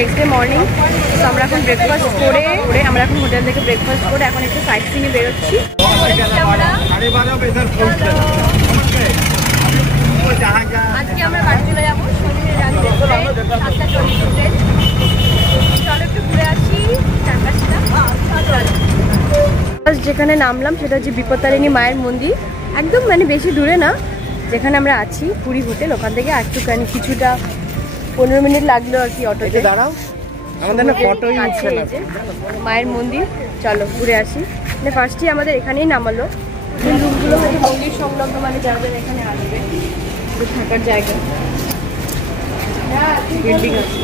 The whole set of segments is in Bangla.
Next day morning. তো আমরা এখন ব্রেকফাস্ট করে আমরা এখন হোটেল থেকে ব্রেকফাস্ট করে এখন একটু সাইট সিনে বেরোচ্ছি। আজকে আমরা বাড়ি চলে যাবো শনিবার রাত্রে 7:40 ট্রেন। চলো একটু ঘুরে আসি চারপাশটা। যেখানে নামলাম সেটা হচ্ছে বিপত্তারিণী মায়ের মন্দির, একদম মানে বেশি দূরে না, যেখানে আমরা আছি পুরী হোটেল ওখান থেকে একটুখানি কিছুটা 15 মিনিট লাগলো আর কি অটোতে। দাঁড়াও, আমাদের না ফটোই উঠছে না। মায়ের মন্দির, চলো ঘুরে আসি। মানে ফার্স্টই আমাদের এখানেই নামালো। রুমগুলো হয়তো মন্দির সংলগ্ন, মানে যারা যারা এখানে আসবে থাকার জায়গা, বিল্ডিং আছে।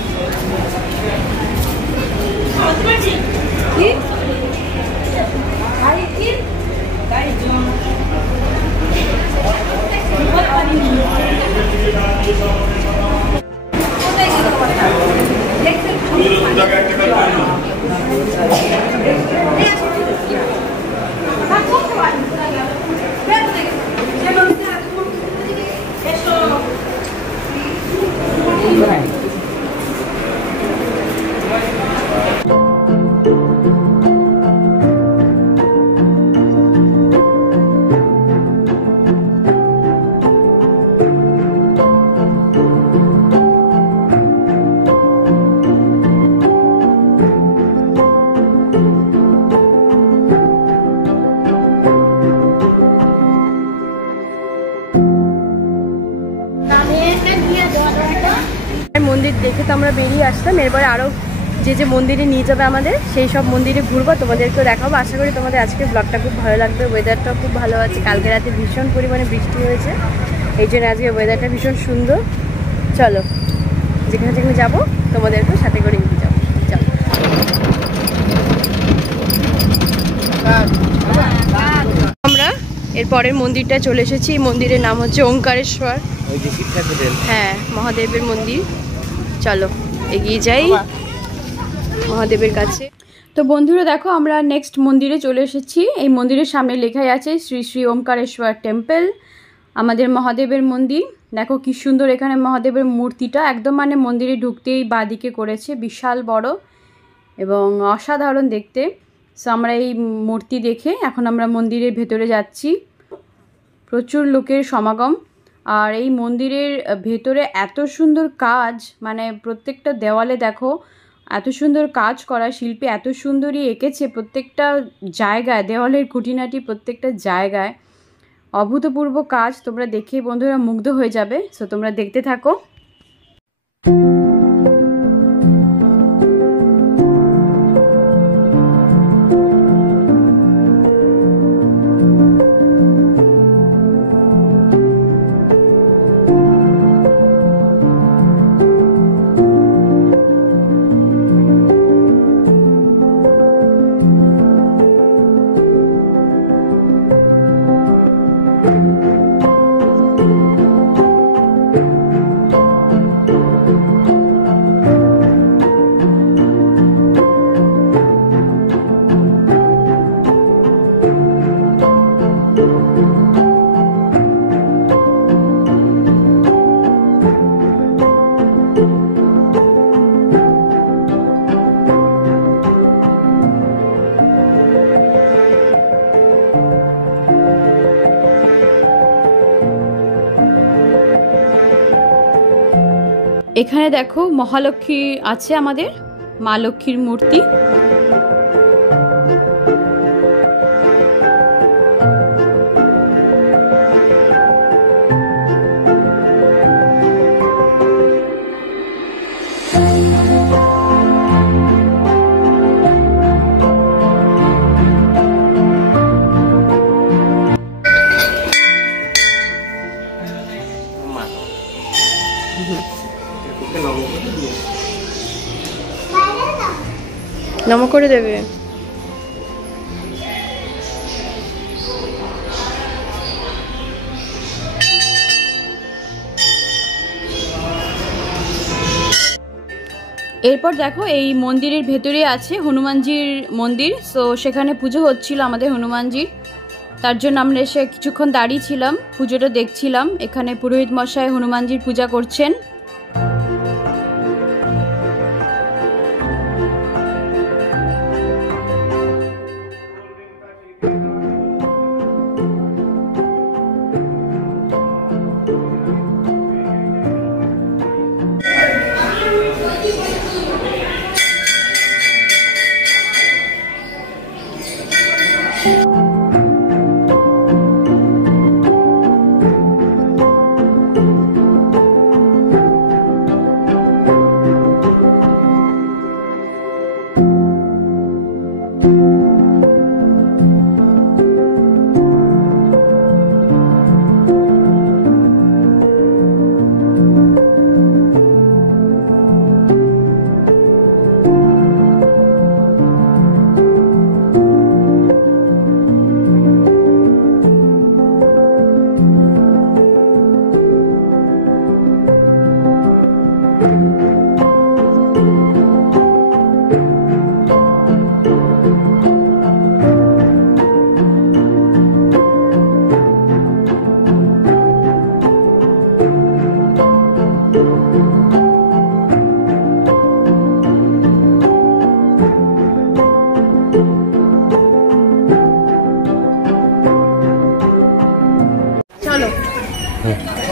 মন্দির দেখে তো আমরা বেরিয়ে আসলাম, এরপরে আরও যে যে মন্দিরে নিয়ে যাবে আমাদের সেই সব মন্দিরে ঘুরবো, তোমাদেরকেও দেখাবো। আশা করি তোমাদের আজকের ব্লগটা খুব ভালো লাগবে। ওয়েদারটাও খুব ভালো আছে, কালকে রাতে ভীষণ পরিমাণে বৃষ্টি হয়েছে, এই জন্য আজকে ওয়েদারটা ভীষণ সুন্দর। চলো যেখানে যেখানে যাবো তোমাদেরকেও সাথে করে নিয়ে যাবো। চলো আমরা এর পরের মন্দিরটা চলে এসেছি। এই মন্দিরের নাম হচ্ছে ওঙ্কারেশ্বর, হ্যাঁ মহাদেবের মন্দির। চলো এগিয়ে যাই মহাদেবের কাছে। তো বন্ধুরা দেখো আমরা নেক্সট মন্দিরে চলে এসেছি। এই মন্দিরের সামনে লেখাই আছে শ্রী শ্রী ওঙ্কারেশ্বর টেম্পল, আমাদের মহাদেবের মন্দির। দেখো কি সুন্দর এখানে মহাদেবের মূর্তিটা, একদম মানে মন্দিরে ঢুকতেই বাঁদিকে করেছে, বিশাল বড় এবং অসাধারণ দেখতে। সো আমরা এই মূর্তি দেখে এখন আমরা মন্দিরের ভেতরে যাচ্ছি। প্রচুর লোকের সমাগম, আর এই মন্দিরের ভেতরে এত সুন্দর কাজ, মানে প্রত্যেকটা দেওয়ালে দেখো এত সুন্দর কাজ করা, শিল্পী এত সুন্দরই এঁকেছে প্রত্যেকটা জায়গায়, দেওয়ালের খুঁটিনাটি প্রত্যেকটা জায়গায় অভূতপূর্ব কাজ। তোমরা দেখে বন্ধুরা মুগ্ধ হয়ে যাবে। সো তোমরা দেখতে থাকো। এখানে দেখো মহালক্ষ্মী আছে, আমাদের মা লক্ষ্মীর মূর্তি। নম করে দেবে। এরপর দেখো এই মন্দিরের ভেতরে আছে হনুমানজির মন্দির। সো সেখানে পুজো হচ্ছিল আমাদের হনুমানজির, তার জন্য আমরা এসে কিছুক্ষণ দাঁড়িয়েছিলাম, পুজোটা দেখছিলাম। এখানে পুরোহিত মশাই হনুমানজির পূজা করছেন।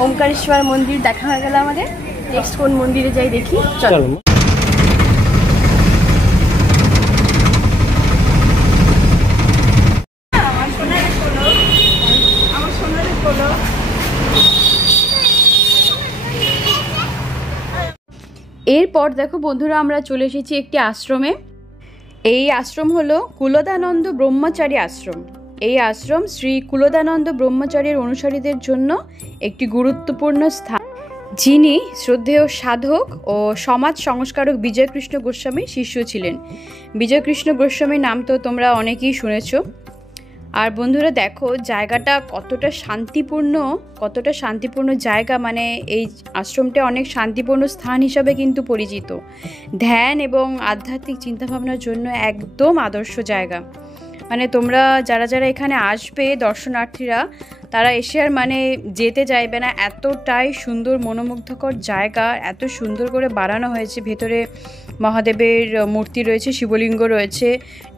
ओंकारेश्वर मंदिर देखा हो गल आमादेर नेक्स्ट कोन मंदिरे जाई देखी चलो एरपर देखो बंधुरा आमरा चले एसेछि एकटी आश्रमे এই आश्रम हलो कुलदानंद ब्रह्मचारी आश्रम। এই आश्रम श्री कुलदानंद ब्रह्मचार्येर अनुसारीदेर जन्य एकटी गुरुत्वपूर्ण स्थान। যিনি শ্রদ্ধেয় সাধক ও সমাজ সংস্কারক বিজয়কৃষ্ণ গোস্বামীর শিষ্য ছিলেন। বিজয়কৃষ্ণ গোস্বামীর নাম তো তোমরা অনেকেই শুনেছো। আর বন্ধুরা দেখো জায়গাটা কতটা শান্তিপূর্ণ জায়গা, মানে এই আশ্রমটা অনেক শান্তিপূর্ণ স্থান হিসাবে কিন্তু পরিচিত। ধ্যান এবং আধ্যাত্মিক চিন্তাভাবনার জন্য একদম আদর্শ জায়গা। মানে তোমরা যারা যারা এখানে আসবে দর্শনার্থীরা তারা এসে আর মানে যেতে চাইবে না, এতটাই সুন্দর মনোমুগ্ধকর জায়গা। এত সুন্দর করে বানানো হয়েছে, ভেতরে মহাদেবের মূর্তি রয়েছে, শিবলিঙ্গ রয়েছে,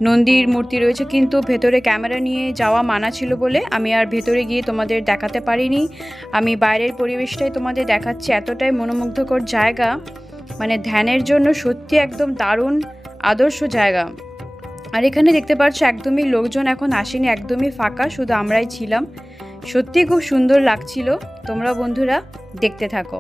নন্দীর মূর্তি রয়েছে, কিন্তু ভেতরে ক্যামেরা নিয়ে যাওয়া মানা ছিল বলে আমি আর ভেতরে গিয়ে তোমাদের দেখাতে পারিনি। আমি বাইরের পরিবেশটাই তোমাদের দেখাচ্ছি। এতটাই মনোমুগ্ধকর জায়গা, মানে ধ্যানের জন্য সত্যি একদম দারুণ আদর্শ জায়গা। আর এখানে দেখতে পাচ্ছ একদমই লোকজন এখন আসেনি, একদমই ফাঁকা, শুধু আমরাই ছিলাম। সত্যি খুব সুন্দর লাগছিল। তোমরা বন্ধুরা দেখতে থাকো।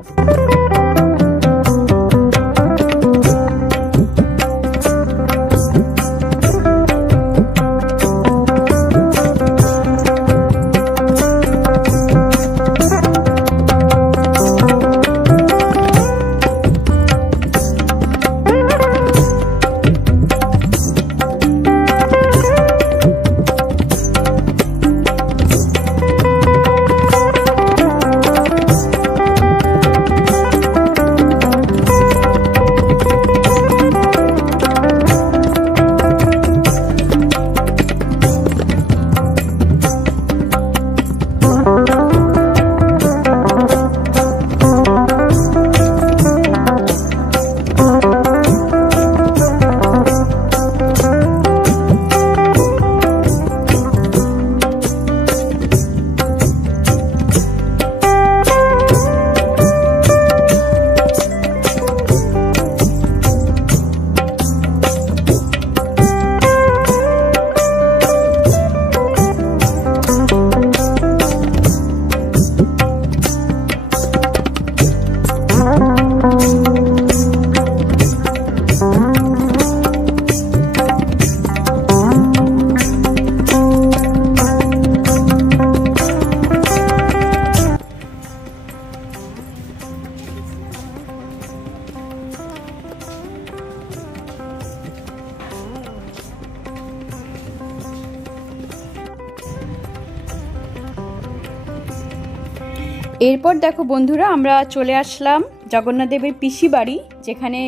এরপর দেখো বন্ধুরা আমরা চলে আসলাম জগন্নাথ দেবের পিসি বাড়ি, যেখানে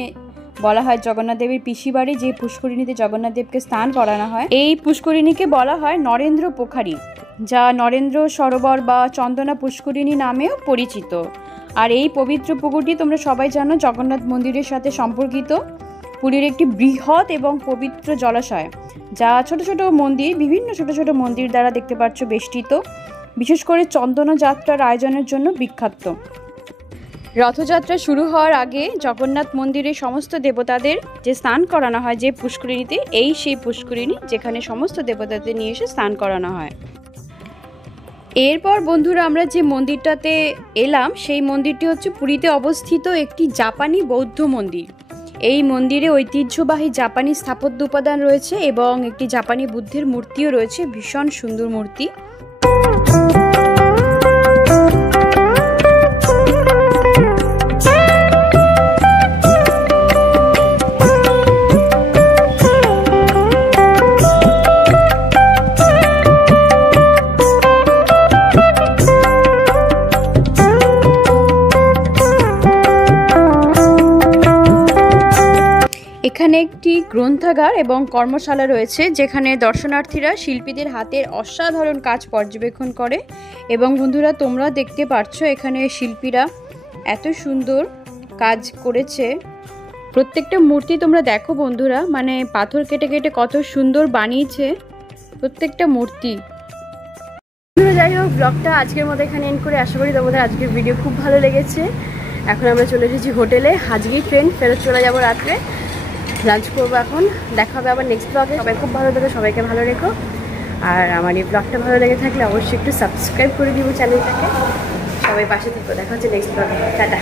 বলা হয় জগন্নাথ দেবের পিসি বাড়ি, যে পুষ্করিণীতে জগন্নাথ দেবকে স্নান করানো হয়। এই পুষ্করিণীকে বলা হয় নরেন্দ্র পোখারি, যা নরেন্দ্র সরোবর বা চন্দনা পুষ্করিণী নামেও পরিচিত। আর এই পবিত্র পুকুরটি তোমরা সবাই জানো জগন্নাথ মন্দিরের সাথে সম্পর্কিত। পুরীর একটি বৃহৎ এবং পবিত্র জলাশয়, যা ছোট ছোট মন্দির, বিভিন্ন ছোট ছোট মন্দির দ্বারা দেখতে পাচ্ছ বেষ্টিত। বিশেষ করে চন্দনা যাত্রার আয়োজনের জন্য বিখ্যাত। রথযাত্রা শুরু হওয়ার আগে জগন্নাথ মন্দিরে সমস্ত দেবতাদের যে স্নান করানো হয় যে পুষ্করিণীতে, এই সেই পুষ্করিণী যেখানে সমস্ত দেবতাদের নিয়ে এসে স্নান করানো হয়। এরপর বন্ধুরা আমরা যে মন্দিরটাতে এলাম সেই মন্দিরটি হচ্ছে পুরীতে অবস্থিত একটি জাপানি বৌদ্ধ মন্দির। এই মন্দিরে ঐতিহ্যবাহী জাপানি স্থাপত্য উপাদান রয়েছে এবং একটি জাপানি বুদ্ধের মূর্তিও রয়েছে, ভীষণ সুন্দর মূর্তি। এখানে একটি গ্রন্থাগার এবং কর্মশালা রয়েছে যেখানে দর্শনার্থীরা শিল্পীদের হাতের অসাধারণ কাজ পর্যবেক্ষণ করে। এবং বন্ধুরা তোমরা দেখতে পাচ্ছ এখানে শিল্পীরা এত সুন্দর কাজ করেছে। প্রত্যেকটা মূর্তি তোমরা দেখো বন্ধুরা, মানে পাথর কেটে কেটে কত সুন্দর বানিয়েছে প্রত্যেকটা মূর্তি। যাই হোক, ব্লগটা আজকের মতো এখানে এন্ড করে আশা করি তোমাদের আজকের ভিডিও খুব ভালো লেগেছে। এখন আমরা চলে এসেছি হোটেলে, আজকেই ট্রেন, ফেরত চলে যাবো রাত্রে, লাঞ্চ করবো। এখন দেখা হবে আবার নেক্সট ব্লগে। সবাই খুব ভালো থাকো, সবাইকে ভালো রেখো। আর আমার এই ব্লগটা ভালো লেগে থাকলে অবশ্যই একটু সাবস্ক্রাইব করে দিব চ্যানেলটাকে। সবাই পাশে থেকো, দেখা হচ্ছে নেক্সট ব্লগে। টাটা।